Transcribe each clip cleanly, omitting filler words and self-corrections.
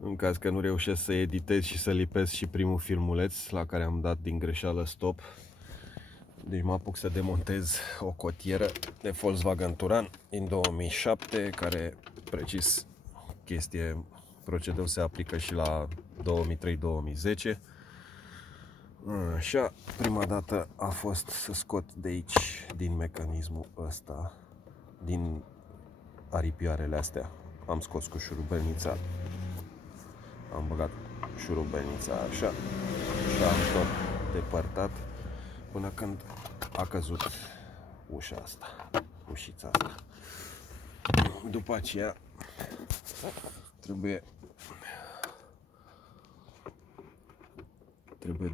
În caz că nu reușesc să editez și să lipesc și primul filmuleț la care am dat din greșeală stop. Deci mă apuc să demontez o cotieră de Volkswagen Touran din 2007, care, precis, procedeul se aplică și la 2003-2010. Așa, prima dată a fost să scot de aici, din mecanismul ăsta, din aripioarele astea. Am scos cu șurubelnița, am băgat șurubelnița așa și am tot depărtat până când a căzut ușa asta, ușița asta. După aceea trebuie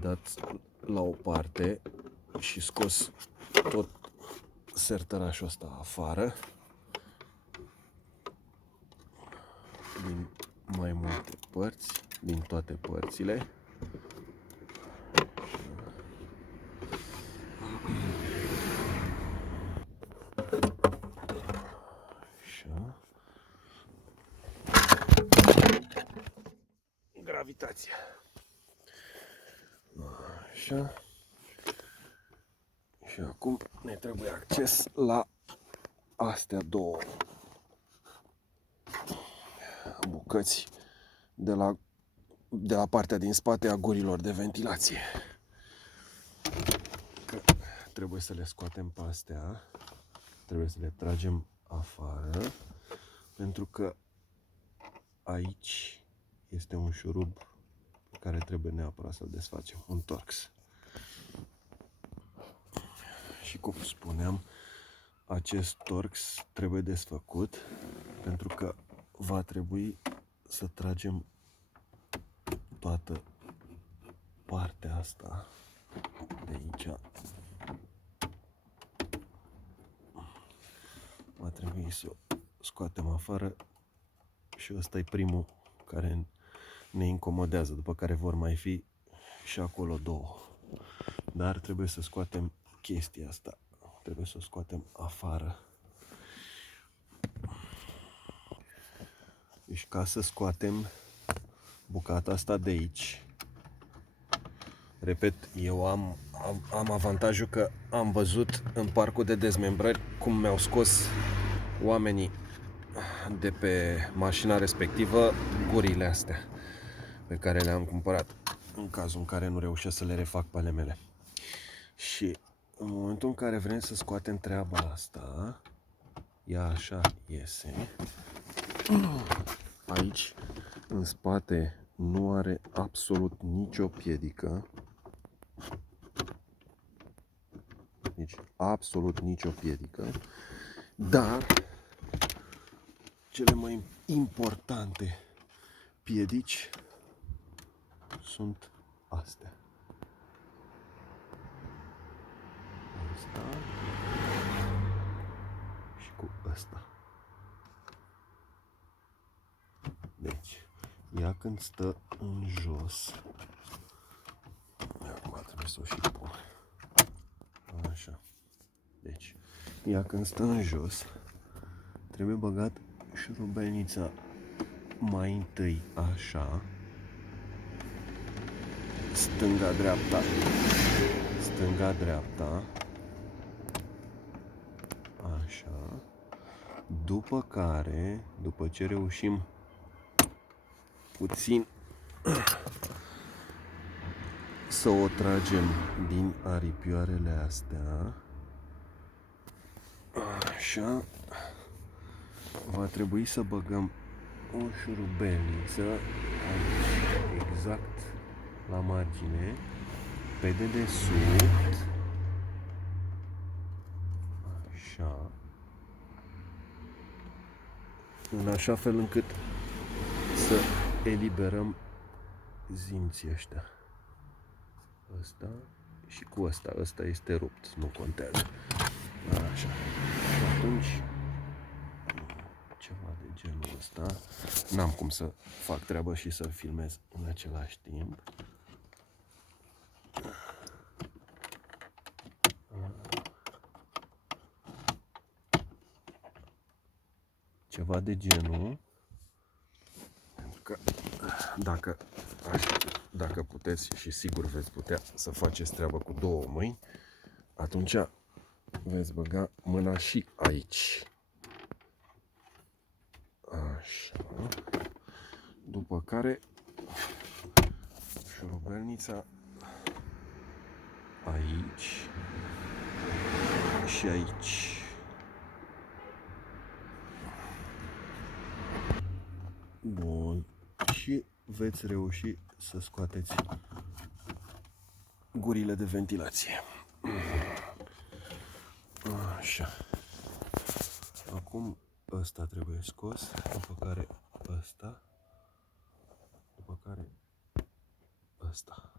dat la o parte și scos tot sertărașul ăsta afară din mai multe părți, din toate părțile. Așa. Gravitația. Așa. Și acum ne trebuie acces la astea două bucăți de la partea din spate a gurilor de ventilație. Că trebuie să le scoatem pe astea, trebuie să le tragem afară, pentru că aici este un șurub pe care trebuie neapărat să-l desfacem, un Torx. Și cum spuneam, acest Torx trebuie desfăcut pentru că va trebui să tragem toată partea asta de aici. Va trebui să o scoatem afară și ăsta e primul care ne incomodează, după care vor mai fi și acolo două. Dar trebuie să scoatem chestia asta, trebuie să o scoatem afară. Deci ca să scoatem bucata asta de aici, repet, eu am avantajul că am văzut în parcul de dezmembrări cum mi-au scos oamenii de pe mașina respectivă gurile astea pe care le-am cumpărat, în cazul în care nu reușesc să le refac pe ale mele. Și în momentul în care vrem să scoatem treaba asta, ea așa iese. Aici, în spate, nu are absolut nicio piedică. Deci, absolut nicio piedică. Dar, cele mai importante piedici sunt astea. Asta și cu asta. Deci, ea când stă în jos, acum trebuie să o și pun. Așa. Deci, ea când stă în jos, trebuie băgat șurubelnița mai întâi așa, stânga-dreapta, stânga-dreapta, așa, după care, după ce reușim puțin să o tragem din aripioarele astea, așa, va trebui să băgăm o șurubelniță aici, exact la margine, pe dedesubt, așa, în așa fel încât să eliberăm zinții ăștia. Ăsta și cu ăsta. Ăsta este rupt, nu contează. Așa. Și atunci, ceva de genul ăsta. N-am cum să fac treabă și să filmez în același timp. Ceva de genul. Pentru dacă puteți și sigur veți putea să faceți treabă cu două mâini, atunci veți băga mâna și aici. Așa. După care șurubelnița aici și aici. Bun. Și veți reuși să scoateți gurile de ventilație. Așa. Acum ăsta trebuie scos, după care ăsta, după care ăsta.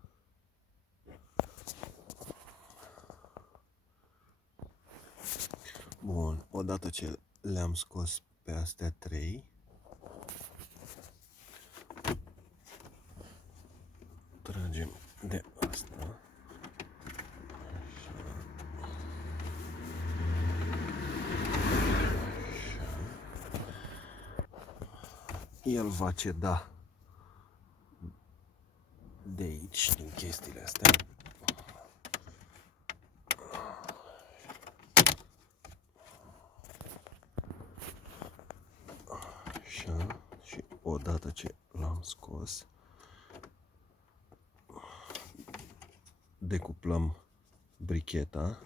Bun, odată ce le-am scos pe astea trei, tragem de asta. El va ceda de aici, din chestiile astea. Așa, și odată ce l-am scos, decuplăm bricheta.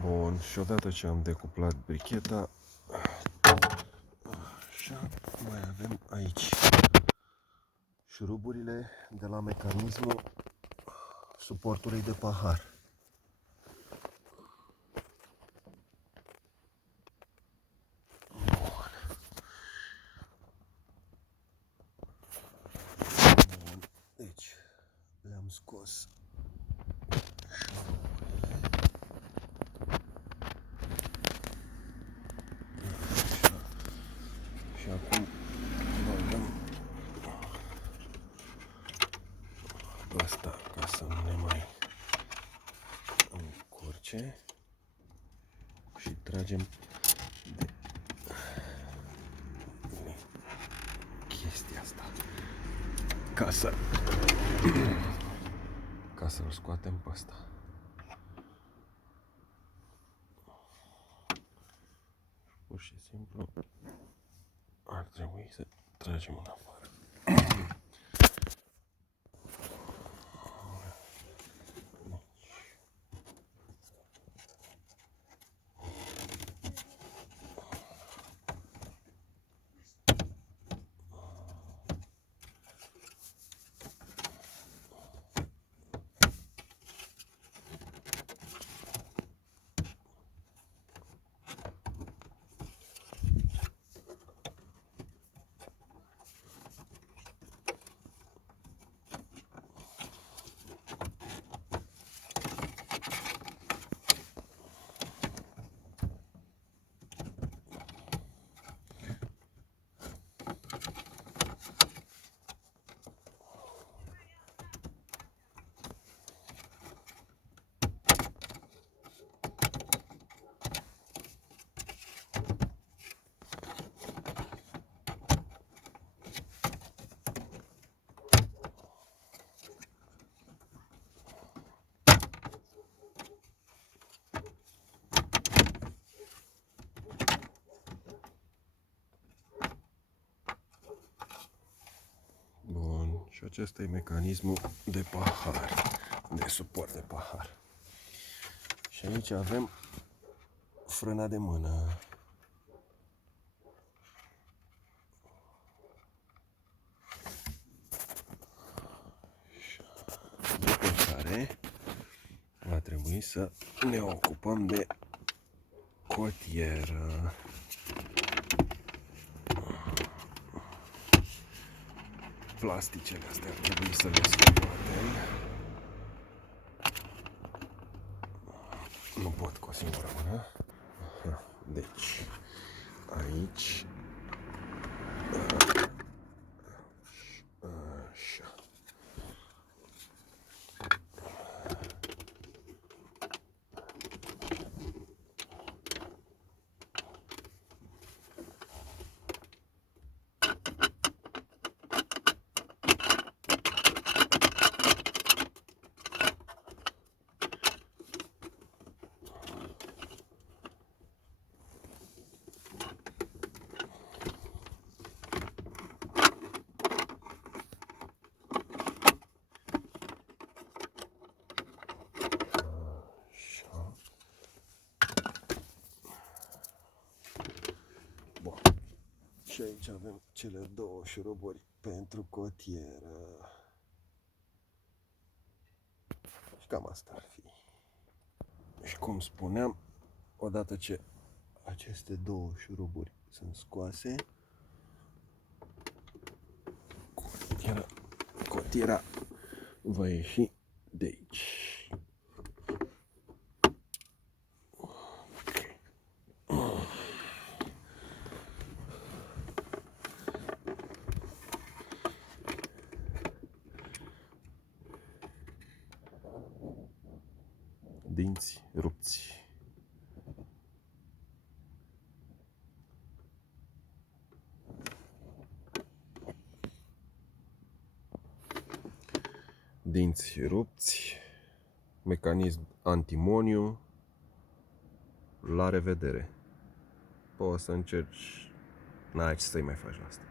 Bun, și odată ce am decuplat bricheta, așa, mai avem aici șuruburile de la mecanismul suportului de pahar. Bun. Deci, le-am scos și acum băgăm asta ca să nu ne mai încurce și tragem de chestia asta ca să-l scoatem pe ăsta. Pur și simplu ar trebui să tragem în afară. Și acesta e mecanismul de pahar, de suport de pahar. Și aici avem frâna de mână. După care va trebui să ne ocupăm de cotieră. Plasticele astea ar trebui să le scoatem. Nu pot cu o singură mână. Deci, aici. Așa. Și aici avem cele două șuruburi pentru cotieră. Și cam asta ar fi. Și cum spuneam, odată ce aceste două șuruburi sunt scoase, cotiera va ieși de aici. Dinți rupți. Dinți rupți, mecanism antimoniu, la revedere. Poți să încerci, n-ai ce să-i mai faci la asta.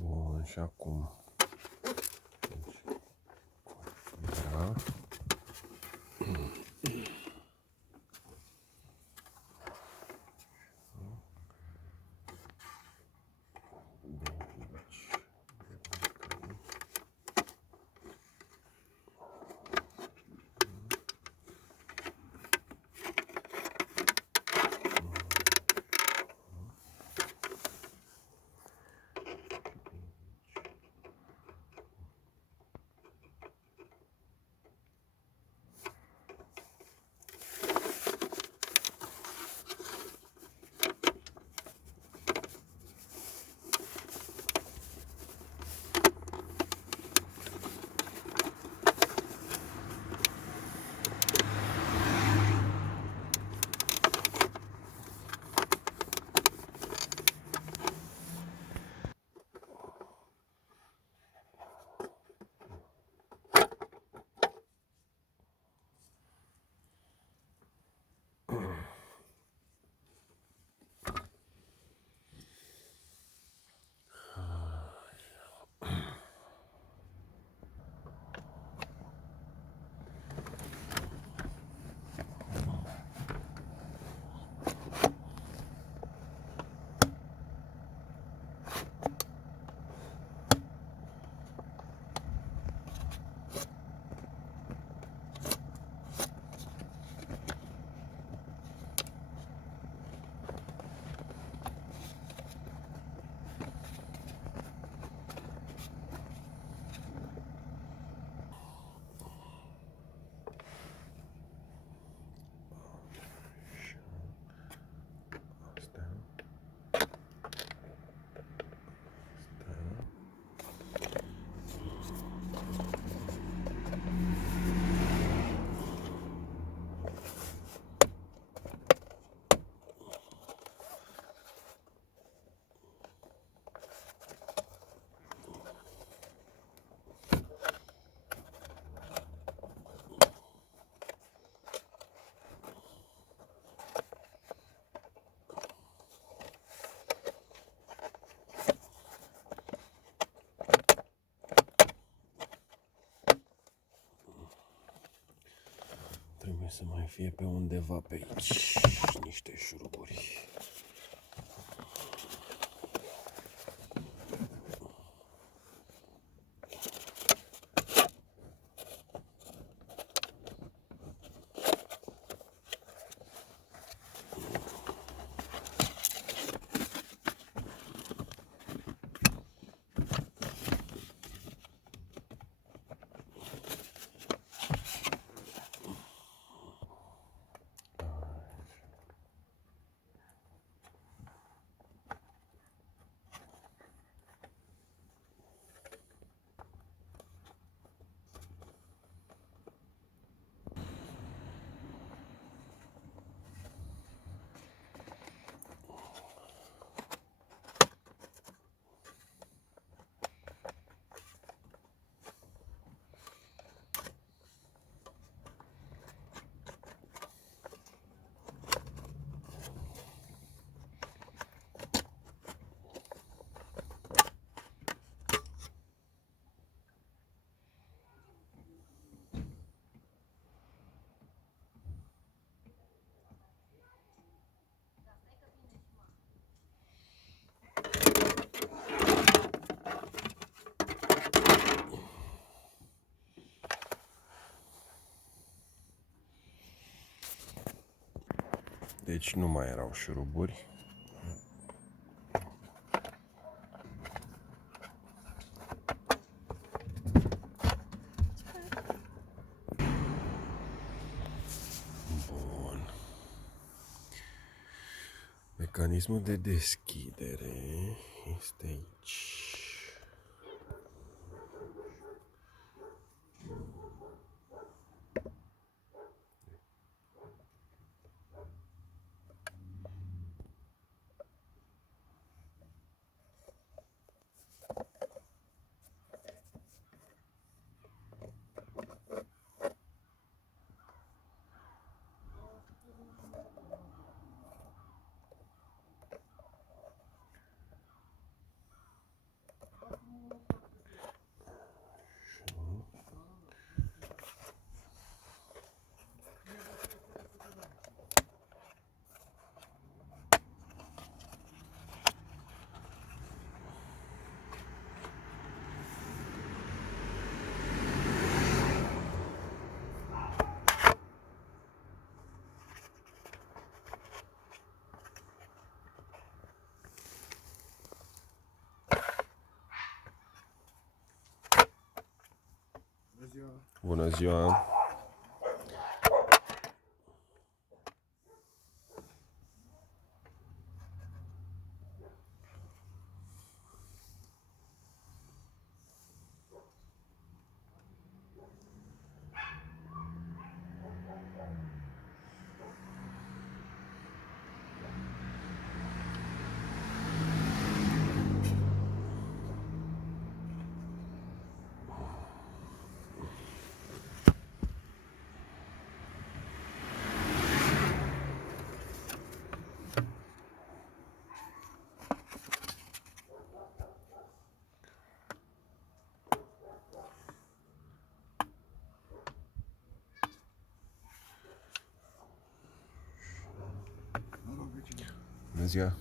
Bun, și acum da. Trebuie să mai fie pe undeva pe aici niște șuruburi. Deci nu mai erau șuruburi. Bun. Mecanismul de deschidere este aici. Bună ziua! Bună ziua!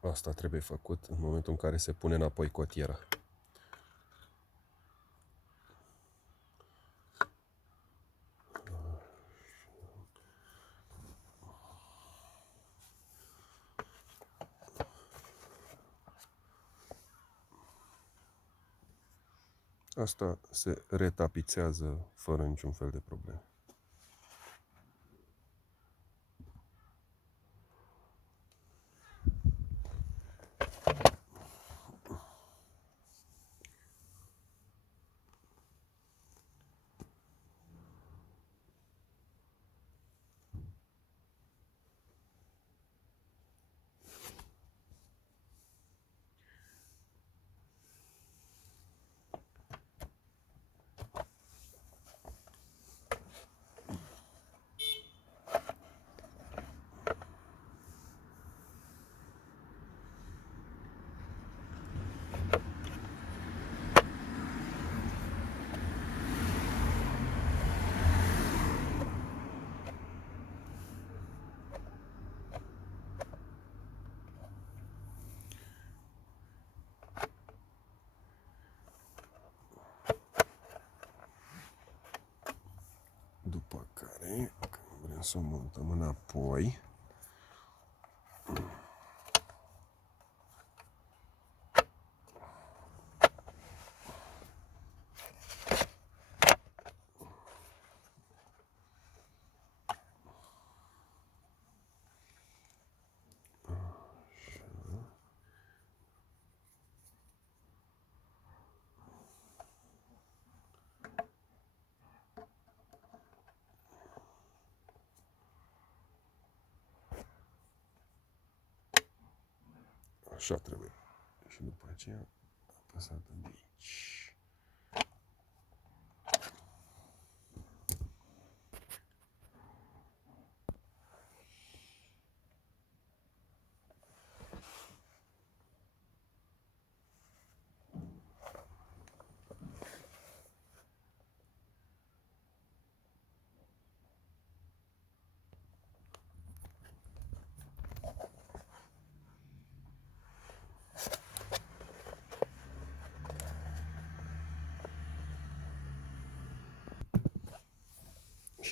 Asta trebuie făcut în momentul în care se pune înapoi cotiera. Asta se retapițează fără niciun fel de probleme. După care, când vrem să o montăm înapoi, așa trebuie. Și după aceea apăsat de aici.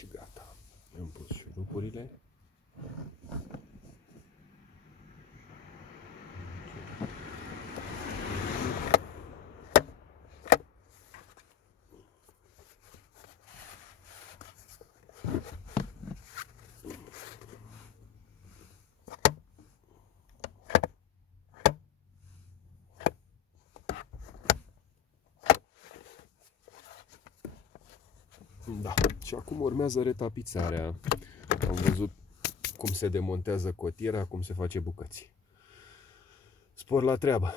Și gata. Îmi pus șuruburile. Da, și acum urmează retapizarea. Am văzut cum se demontează cotiera, cum se face bucăți. Spor la treabă.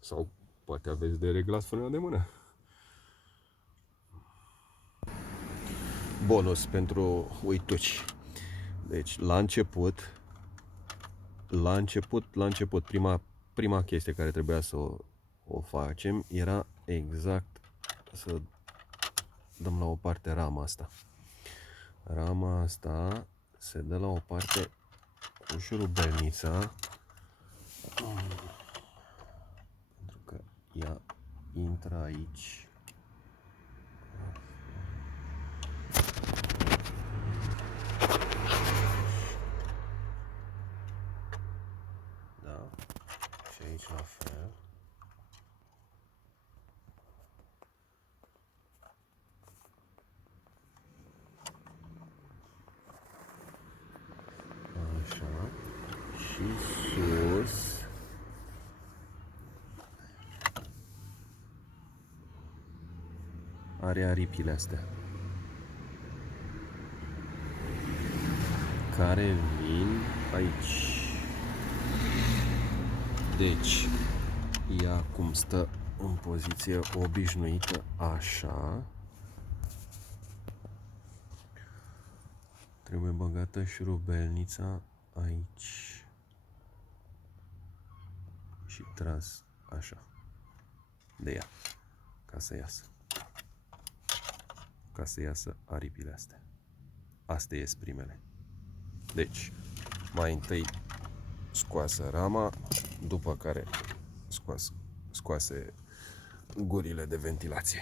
Sau poate aveți de reglat frâna de mână. Bonus pentru uituci. Deci, la început, prima chestie care trebuia să o facem era exact să dăm la o parte rama asta. Rama asta se dă la o parte cu șurubelnița, pentru că ea intră aici. Da? Și aici la fel. Așa. Și sus. Are aripile astea, care vin aici. Deci, ea cum stă în poziție obișnuită, așa, trebuie băgată șurubelnița aici și tras așa de ea, ca să iasă aripile astea. Astea ies primele. Deci, mai întâi scoasă rama, după care scoase gurile de ventilație.